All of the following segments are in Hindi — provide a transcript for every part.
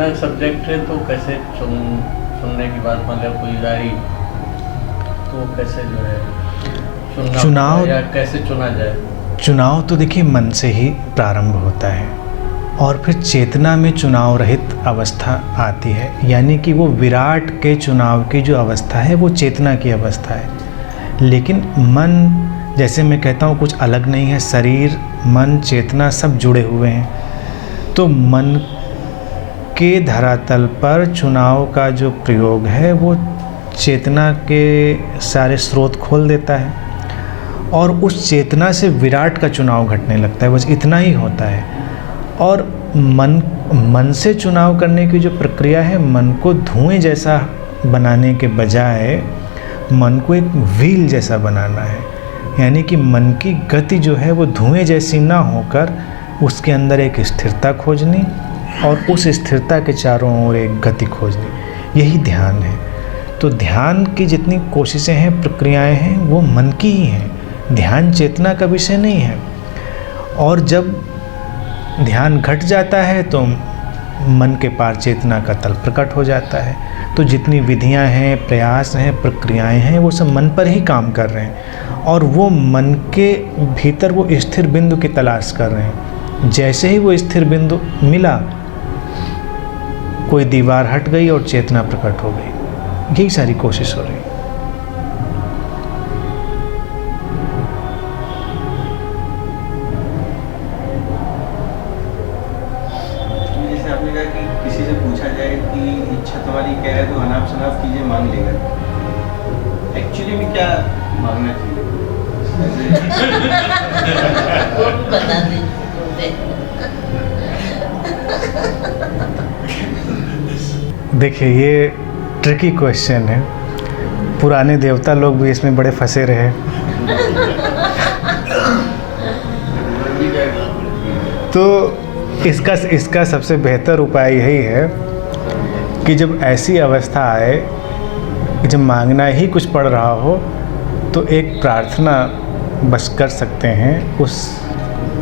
इतना सब्जेक्ट है तो कैसे सुनने की बात मतलब कोई आई तो कैसे जो है चुनाव या कैसे चुना जाए? चुनाव तो देखिए मन से ही प्रारंभ होता है और फिर चेतना में चुनाव रहित अवस्था आती है, यानी कि वो विराट के चुनाव की जो अवस्था है वो चेतना की अवस्था है। लेकिन मन, जैसे मैं कहता हूँ, कुछ अलग नहीं है। शरीर, मन, चेतना सब जुड़े हुए हैं। तो मन के धरातल पर चुनाव का जो प्रयोग है वो चेतना के सारे स्रोत खोल देता है और उस चेतना से विराट का चुनाव घटने लगता है। बस इतना ही होता है। और मन से चुनाव करने की जो प्रक्रिया है, मन को धुएं जैसा बनाने के बजाय मन को एक व्हील जैसा बनाना है। यानी कि मन की गति जो है वो धुएं जैसी ना होकर उसके अंदर एक स्थिरता खोजनी और उस स्थिरता के चारों ओर एक गति खोजनी, यही ध्यान है। तो ध्यान की जितनी कोशिशें हैं, प्रक्रियाएं हैं, वो मन की ही हैं। ध्यान चेतना का विषय नहीं है। और जब ध्यान घट जाता है तो मन के पार चेतना का तल प्रकट हो जाता है। तो जितनी विधियां हैं, प्रयास हैं, प्रक्रियाएं हैं, वो सब मन पर ही काम कर रहे हैं और वो मन के भीतर वो स्थिर बिंदु की तलाश कर रहे हैं। जैसे ही वो स्थिर बिंदु मिला, कोई दीवार हट गई और चेतना प्रकट हो गई। यही सारी कोशिश हो रही है। जैसे आपने कहा कि किसी से पूछा जाए कि इच्छा तुम्हारी क्या है तो अनाप शनाप चीजें मांग लेगा। एक्चुअली में क्या मांगना चाहिए? बता दीजिए। देखिए, ये ट्रिकी क्वेश्चन है। पुराने देवता लोग भी इसमें बड़े फंसे रहे। तो इसका सबसे बेहतर उपाय यही है कि जब ऐसी अवस्था आए कि जब मांगना ही कुछ पड़ रहा हो तो एक प्रार्थना बस कर सकते हैं उस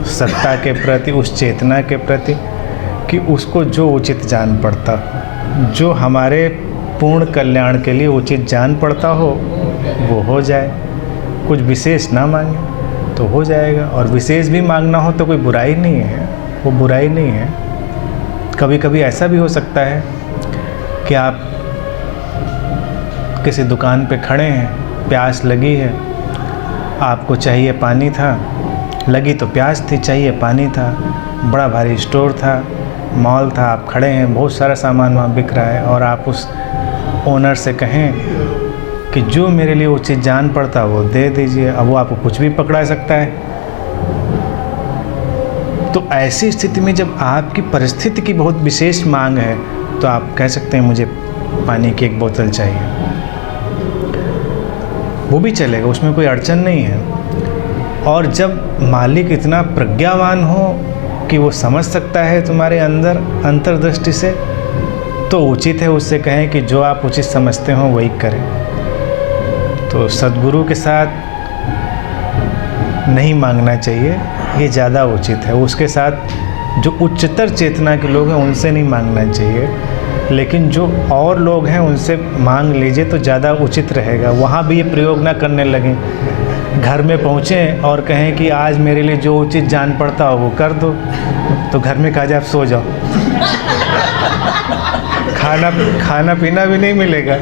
सत्ता के प्रति, उस चेतना के प्रति कि उसको जो उचित जान पड़ता, जो हमारे पूर्ण कल्याण के लिए उचित जान पड़ता हो वो हो जाए। कुछ विशेष ना मांगे तो हो जाएगा। और विशेष भी मांगना हो तो कोई बुराई नहीं है, वो बुराई नहीं है। कभी कभी ऐसा भी हो सकता है कि आप किसी दुकान पे खड़े हैं, प्यास लगी है, आपको चाहिए पानी था, लगी तो प्यास थी, चाहिए पानी था, बड़ा भारी स्टोर था, मॉल था, आप खड़े हैं, बहुत सारा सामान वहाँ बिक रहा है और आप उस ओनर से कहें कि जो मेरे लिए उचित जान पड़ता वो दे दीजिए। अब वो आपको कुछ भी पकड़ा सकता है। तो ऐसी स्थिति में जब आपकी परिस्थिति की बहुत विशेष मांग है तो आप कह सकते हैं मुझे पानी की एक बोतल चाहिए, वो भी चलेगा, उसमें कोई अड़चन नहीं है। और जब मालिक इतना प्रज्ञावान हो कि वो समझ सकता है तुम्हारे अंदर अंतर्दृष्टि से, तो उचित है उससे कहें कि जो आप उचित समझते हो वही करें। तो सद्गुरु के साथ नहीं मांगना चाहिए, ये ज़्यादा उचित है। उसके साथ जो उच्चतर चेतना के लोग हैं उनसे नहीं मांगना चाहिए, लेकिन जो और लोग हैं उनसे मांग लीजिए तो ज़्यादा उचित रहेगा। वहाँ भी ये प्रयोग ना करने लगें। घर में पहुँचें और कहें कि आज मेरे लिए जो उचित जान पड़ता हो वो कर दो, तो घर में कहा जाए आप सो जाओ। खाना पीना भी नहीं मिलेगा।